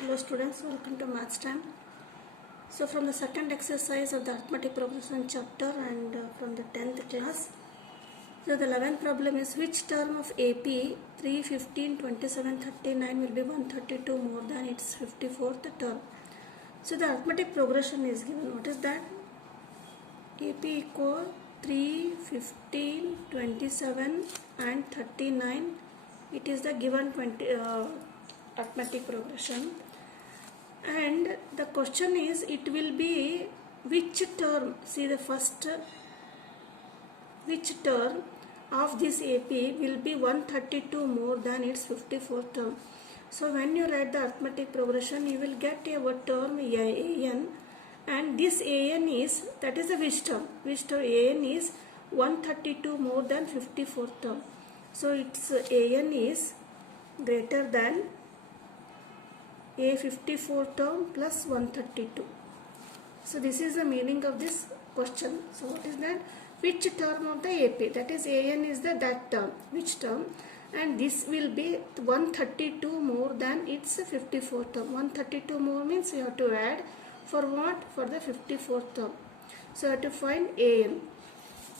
Hello students, welcome to Maths Time. So from the second exercise of the arithmetic progression chapter and from the 10th class. So the 11th problem is which term of AP 3, 15, 27, 39 will be 132 more than its 54th term. So the arithmetic progression is given. What is that? AP equal 3, 15, 27 and 39. It is the given arithmetic progression. And the question is, it will be which term, see the first, which term of this AP will be 132 more than its 54th term. So when you write the arithmetic progression, you will get a term AN, and this AN is, that is the which term AN is 132 more than 54th term. So its AN is greater than a 54 term plus 132. So this is the meaning of this question. So what is that? Which term of the AP? That is AN is that term. Which term? And this will be 132 more than its 54 term. 132 more means you have to add for what? For the 54th term. So you have to find AN.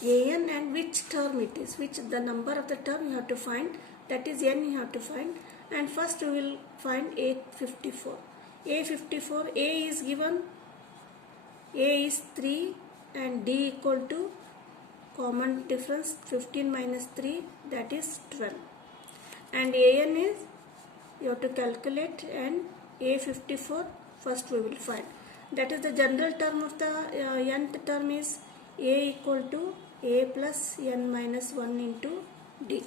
AN and which term it is. Which the number of the term you have to find. That is N you have to find. And first we will find A54. A54, A is given, A is 3 and D equal to common difference 15 minus 3, that is 12. And AN is, you have to calculate, and A54 first we will find. That is the general term of the nth term is A equal to A plus N minus 1 into D.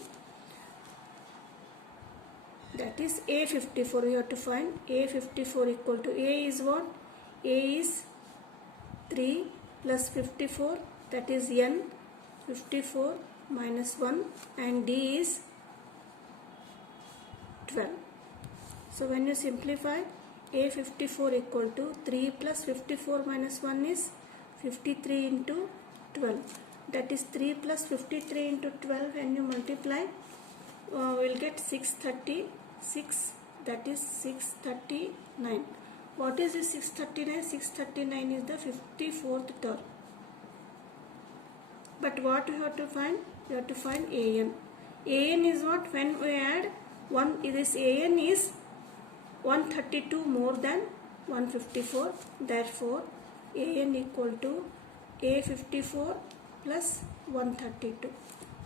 That is A54, you have to find A54 equal to A is what? A is 3 plus 54, that is N, 54 minus 1, and D is 12. So when you simplify, A54 equal to 3 plus 54 minus 1 is 53 into 12. That is 3 plus 53 into 12, and you multiply, we will get 636, that is 639. What is this 639? 639 is the 54th term. But what you have to find? You have to find AN. AN is what? When we add 1, this AN is 132 more than 154. Therefore, AN equal to A54 plus 132.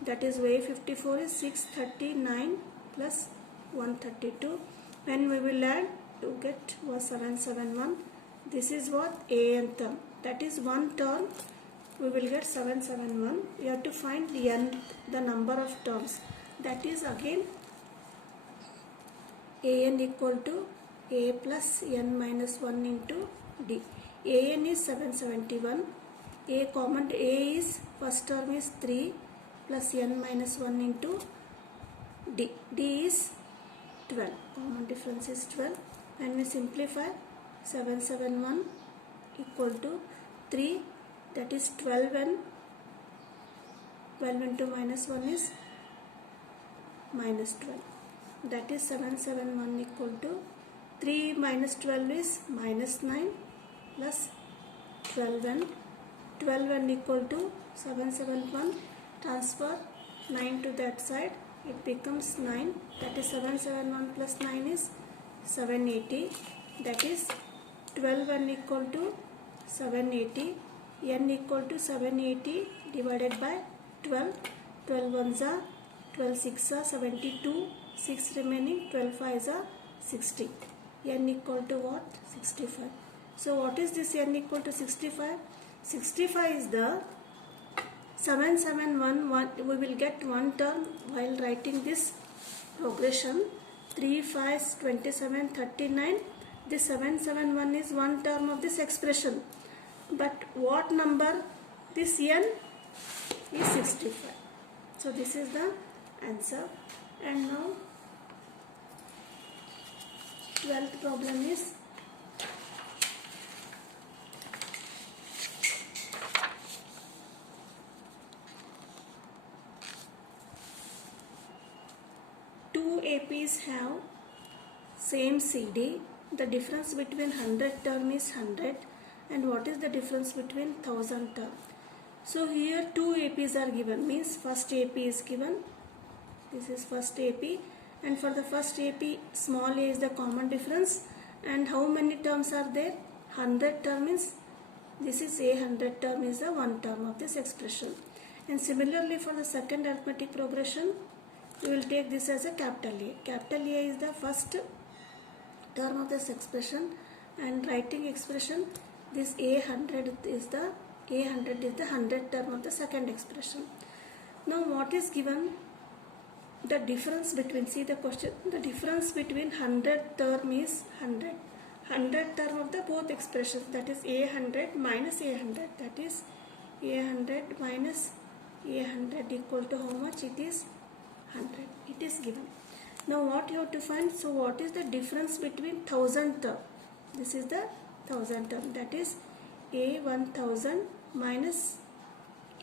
That is A54 is 639 plus 132. When we will add, you get 771. This is what? AN term. That is one term. We will get 771. You have to find N, the number of terms. That is again AN equal to A plus N minus 1 into D. AN is 771. A common A is, first term is 3 plus N minus 1 into D. D is 12. Common difference is 12. When we simplify, 771 equal to 3, that is 12, and 12 into minus 1 is minus 12. That is 771 equal to 3 minus 12 is minus 9 plus 12, and 12 and equal to 771. Transfer 9 to that side, it becomes 9. That is 771 plus 9 is 780. That is 12 and equal to 780. N equal to 780 divided by 12. 12 ones are 12 6 are 72. 6 remaining, 12 5 are 60. N equal to what? 65. So what is this N equal to 65? 65 is the 771. We will get one term while writing this progression. 3, 5, 27, 39. This 771 is one term of this expression. But what number? This N is 65. So this is the answer. And now 12th problem is two APs have same CD the difference between 100 term is 100 and what is the difference between 1000 term. So here two APs are given, means first AP is given, this is first AP, and for the first AP small a is the common difference, and how many terms are there? 100 term means this is a 100 term is the one term of this expression. And similarly for the second arithmetic progression, we will take this as a capital A. Capital A is the first term of this expression, and writing expression, this A100 is the 100 term of the second expression. Now what is given? The difference between, see the question, the difference between 100 term is 100. 100 term of the both expressions, that is A100 minus A100, that is A100 minus A100 equal to how much? It is 100. It is given. Now what you have to find? So what is the difference between 1000 term? This is the 1000 term, that is A1000 minus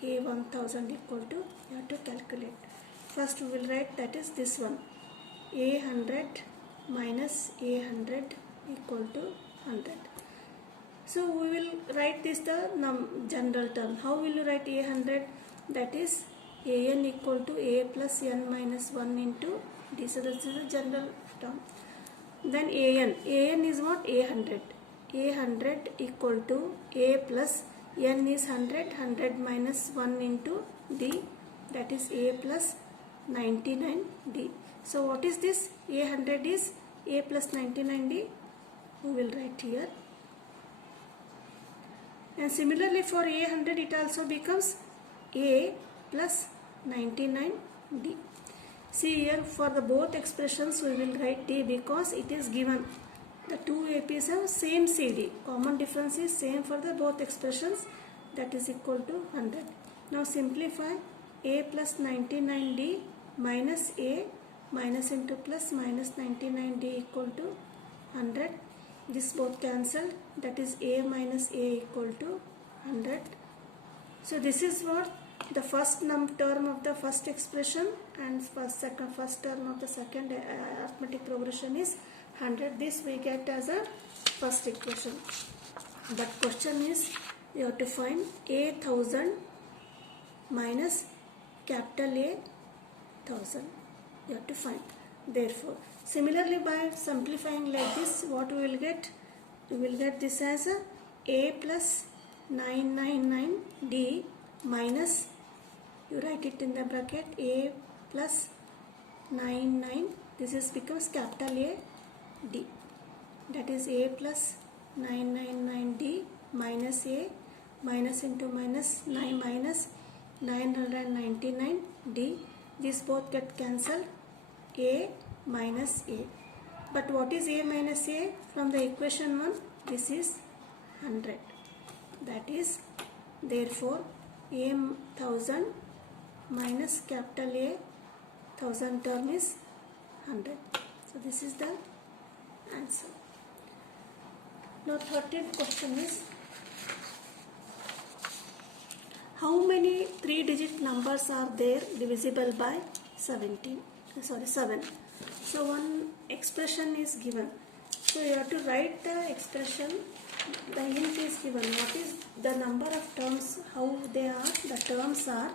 A1000 equal to, you have to calculate. First we will write, that is this one, A100 minus A100 equal to 100. So we will write this the general term. How will you write A100? That is an equal to a plus n minus 1 into d. So this is a general term. Then an is what? A100. A100 equal to a plus n is 100, 100 minus 1 into d, that is a plus 99d. So what is this? A100 is a plus 99d. We will write here. And similarly for A100 it also becomes a plus 99d. See here, for the both expressions we will write d because it is given. The two APs have same CD. Common difference is same for the both expressions, that is equal to 100. Now simplify, a plus 99d minus a minus into plus minus 99d equal to 100. This both cancelled, that is a minus a equal to 100. So this is what the first term of the first expression and first term of the second arithmetic progression is 100. This we get as a first equation. But question is, you have to find A1000 minus capital A 1000. You have to find. Therefore, similarly by simplifying like this, what we will get? We will get this as a plus 999d minus, you write it in the bracket, a plus 99, this is becomes capital A d, that is a plus 999d minus a minus into minus 9 minus 999d. This both get cancelled, a minus a. But what is a minus a? From the equation 1, this is 100. That is, therefore, a 1000 minus capital A 1000 term is 100. So this is the answer. Now 13th question is, how many 3-digit numbers are there divisible by 7? So one expression is given. So you have to write the expression. The hint is given. What is the number of terms? How they are? The terms are.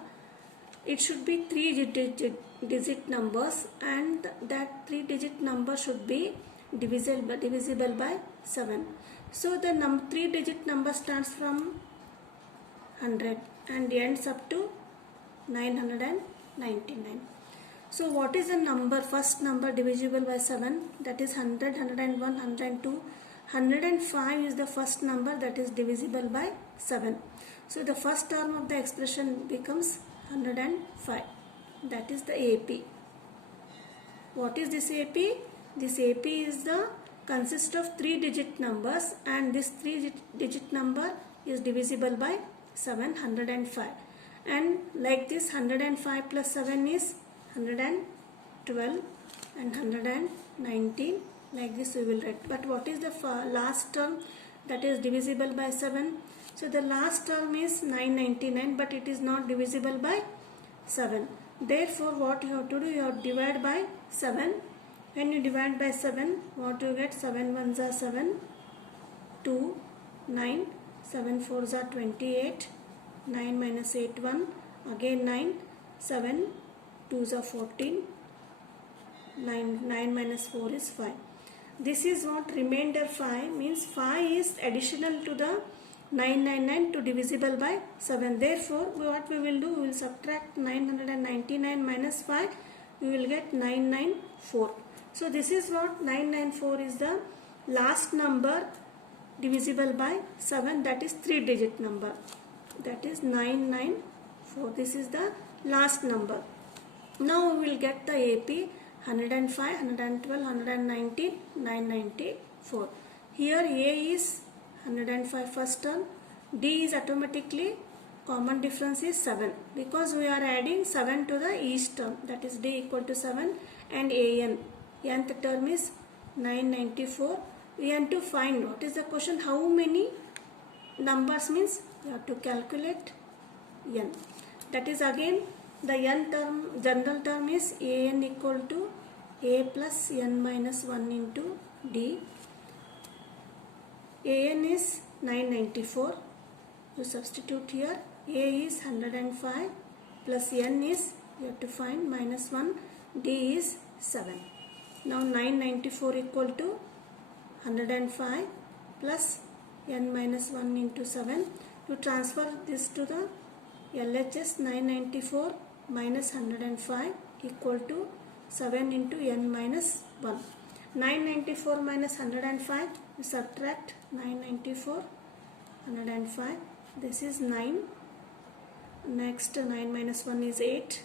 It should be 3-digit numbers, and that 3-digit number should be divisible by 7. So the 3-digit number starts from 100 and ends up to 999. So what is the number, first number divisible by 7? That is 100, 101, 102. 105 is the first number that is divisible by 7. So the first term of the expression becomes 105. That is the AP. What is this AP? This AP is the consists of 3-digit numbers, and this 3-digit number is divisible by 7, 105. And like this, 105 plus 7 is 112 and 119. Like this we will write. But what is the last term that is divisible by 7? So the last term is 999, but it is not divisible by 7. Therefore what you have to do, you have to divide by 7. When you divide by 7, what you get? 7 ones are 7, 2, 9, 7 fours are 28, 9 minus 8, 1, again 9, 7 twos are 14, 9 minus 4 is 5. This is what remainder 5 means. 5 is additional to the 999 to divisible by 7. Therefore, what we will do, we will subtract 999 minus 5, we will get 994. So this is what 994 is the last number divisible by 7, that is 3-digit number, that is 994. This is the last number. Now we will get the AP 105, 112, 119, 994. Here A is 105 first term, D is automatically common difference is 7 because we are adding 7 to the each term, that is D equal to 7, and nth term is 994. We have to find what is the question, how many numbers means we have to calculate n. That is again the n term, general term is an equal to a plus n minus 1 into d. An is 994. You substitute here. A is 105 plus n is, you have to find, minus 1. D is 7. Now 994 equal to 105 plus n minus 1 into 7. You transfer this to the LHS. 994 minus 105 equal to 7 into n minus 1. 994 minus 105, you subtract 994, 105, this is 9. Next 9 minus 1 is 8,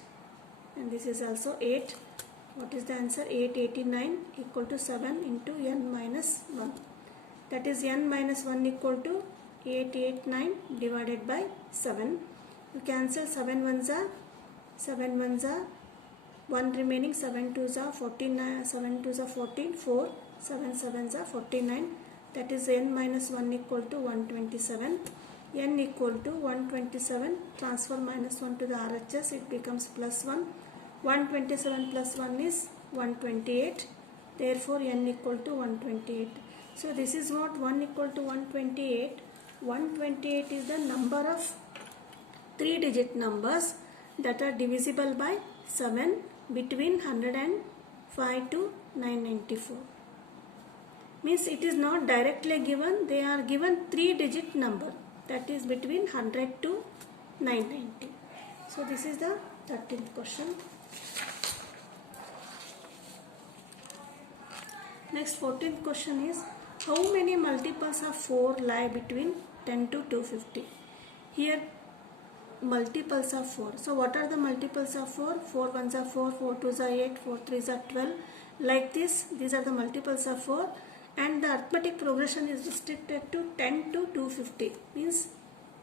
and this is also 8. What is the answer? 889 equal to 7 into n minus 1. That is n minus 1 equal to 889 divided by 7. You cancel 7 ones are 1 remaining, 7 twos are 14, 7 twos are 14, 4, 7 sevens are 49. That is n minus 1 equal to 127. N equal to 127, transfer minus 1 to the RHS, it becomes plus 1. 127 plus 1 is 128. Therefore, n equal to 128. So, this is what 1 equal to 128. 128 is the number of 3-digit numbers that are divisible by 7 between 105 to 994. Means it is not directly given, they are given 3-digit number, that is between 100 to 990. So this is the 13th question. Next 14th question is, how many multiples of 4 lie between 10 to 250? Here multiples of 4. So what are the multiples of 4? 4 ones are 4, 4 twos are 8, 4 threes are 12. Like this, these are the multiples of 4. And the arithmetic progression is restricted to 10 to 250. Means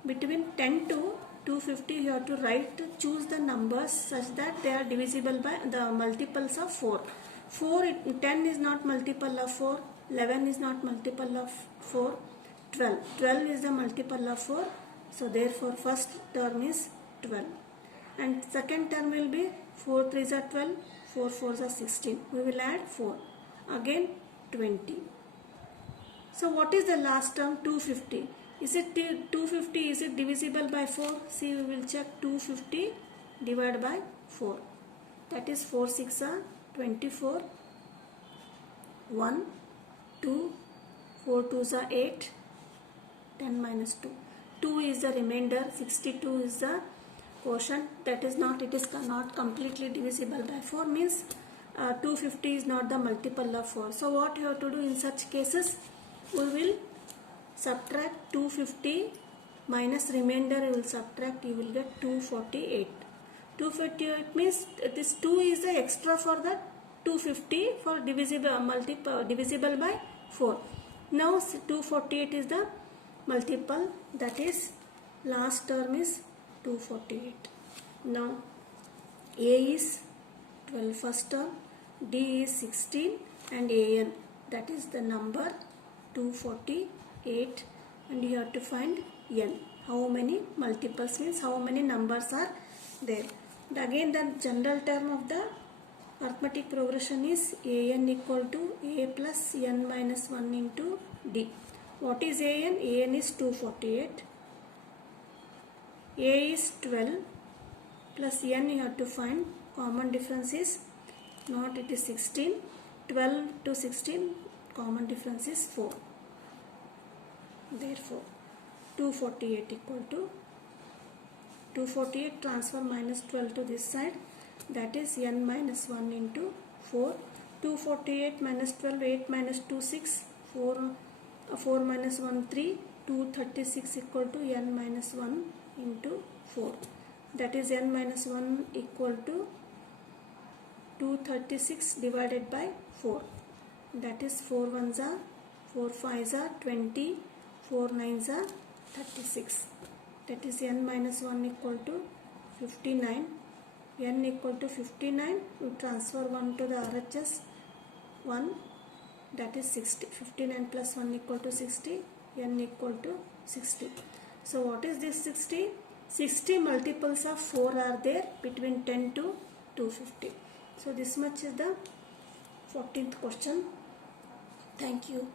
between 10 to 250 you have to choose the numbers such that they are divisible by the multiples of 4. 10 is not multiple of 4, 11 is not multiple of 4, 12 is the multiple of 4. So therefore first term is 12. And second term will be 4 threes are 12, 4 fours are 16. We will add 4. Again 20. So what is the last term? 250. Is it 250? Is it divisible by 4? See, we will check 250 divided by 4. That is 4 6 are 24. 1, 2, 4 twos are 8. 10 minus 2. 2 is the remainder. 62 is the quotient. That is not. It is not completely divisible by 4. Means 250 is not the multiple of 4. So what you have to do in such cases? We will subtract 250 minus remainder, you will subtract, you will get 248. 248 means this 2 is the extra for the 250 for divisible by 4. Now 248 is the multiple, that is last term is 248. Now A is 12 first term, D is 16 and AN, that is the number 248, and you have to find n. How many multiples means how many numbers are there. Again the general term of the arithmetic progression is an equal to a plus n minus 1 into d. What is an? An is 248. A is 12 plus n you have to find. Common difference is not, it is 16. 12 to 16 common difference is 4. Therefore 248 equal to 248 transfer minus 12 to this side, that is n minus 1 into 4. 248 minus 12, 8 minus 2 6, 4 minus 1 3, 236 equal to n minus 1 into 4, that is n minus 1 equal to 236 divided by 4, that is 4 1s are 4 5s are 20, 4 9s are 36, that is n minus 1 equal to 59. N equal to 59, we transfer 1 to the RHS 1, that is 60. 59 plus 1 equal to 60, n equal to 60. So what is this 60? 60 multiples of 4 are there between 10 to 250. So this much is the 14th question. Thank you.